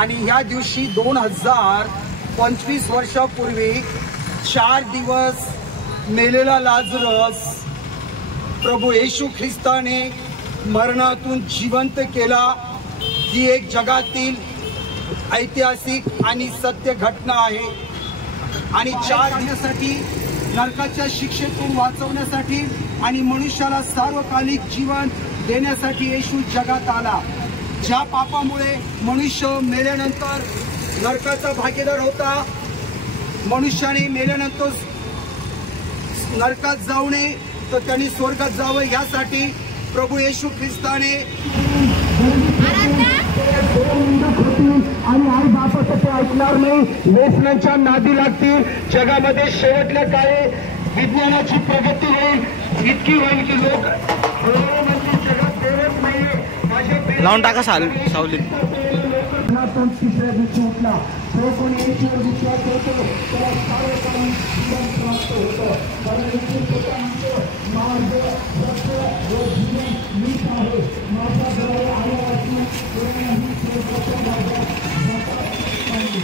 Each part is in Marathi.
आणि ह्या दिवशी 2025 वर्षापूर्वी 4 दिवस मेलेला लाजरस प्रभू येशू ख्रिस्ताने मरणातून जिवंत केला। ही एक जगातील ऐतिहासिक आणि सत्य घटना आहे आणि 4 दिवसासाठी नरकाच्या शिक्षेतून वाचवण्यासाठी आणि मनुष्याला सार्वकालिक जीवन देण्यासाठी येशू जगात आला। ज्या पापामुळे मनुष्य मेल्यानंतर नरकाचा भागीदार होता, मनुष्याने मेल्यानंतर नरकात जाऊ नये तर त्यांनी स्वर्गात जावं यासाठी प्रभू येशू ख्रिस्ताने आणि आई बापाचं ते ऐकणार नाही, व्यसनांच्या नादी लागतील। जगामध्ये शेवटल्या काळी विज्ञानाची प्रगती होईल, इतकी होईल की लोक जगात देवच नाहीये लावून टाका सावलीत। तिसऱ्या दिवशी उठला, जो कोणी येशूवर विश्वास होतो त्याला सार्वकालिक जीवन प्राप्त होतं। कारण येशू स्वतः म्हणतो, मार्ग सत्य व जीवन मीच आहे, माझ्या जवळ आल्यापासून कोणाही स्वर्गाच्या मार्गात जाता नाही।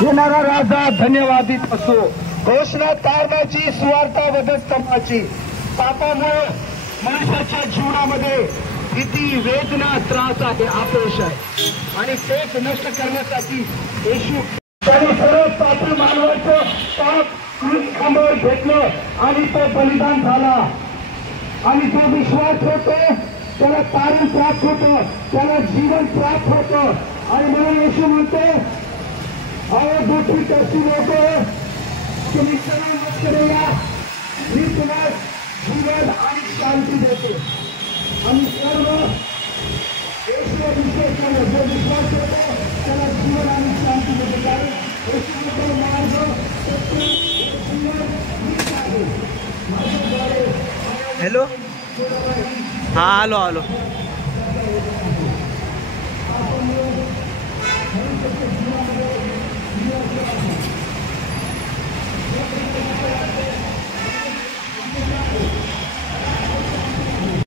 येणारा राजा धन्यवादित असो। घोषणा कारणाची सुवार्ता वधस्तंभाची। पापामुळे मनुष्याच्या जीवनामध्ये भीती, वेदना, त्रास आहे, अपयश आहे आणि तेच नष्ट करण्यासाठी येशू त्याने सर्व पापी मानवाचं पाप खांबावर घेतलं आणि तो बलिदान झाला आणि जो विश्वास होतो त्याला तारण प्राप्त होतं, त्याला जीवन प्राप्त होतं। आणि म्हणून येशू म्हणतो, और दूसरी तरफी लोगों तुम्ही सर्व मत करूया, मी तुम्हाला जीवन आणि शांती देते। आम्ही सर्व येशूवर विश्वास करू, जो विश्वास होतो त्याला जीवन आणि शांती देते। कारण येशूचा मार्ग सत्य जीवन मीच आहे। हॅलो, हा आलो।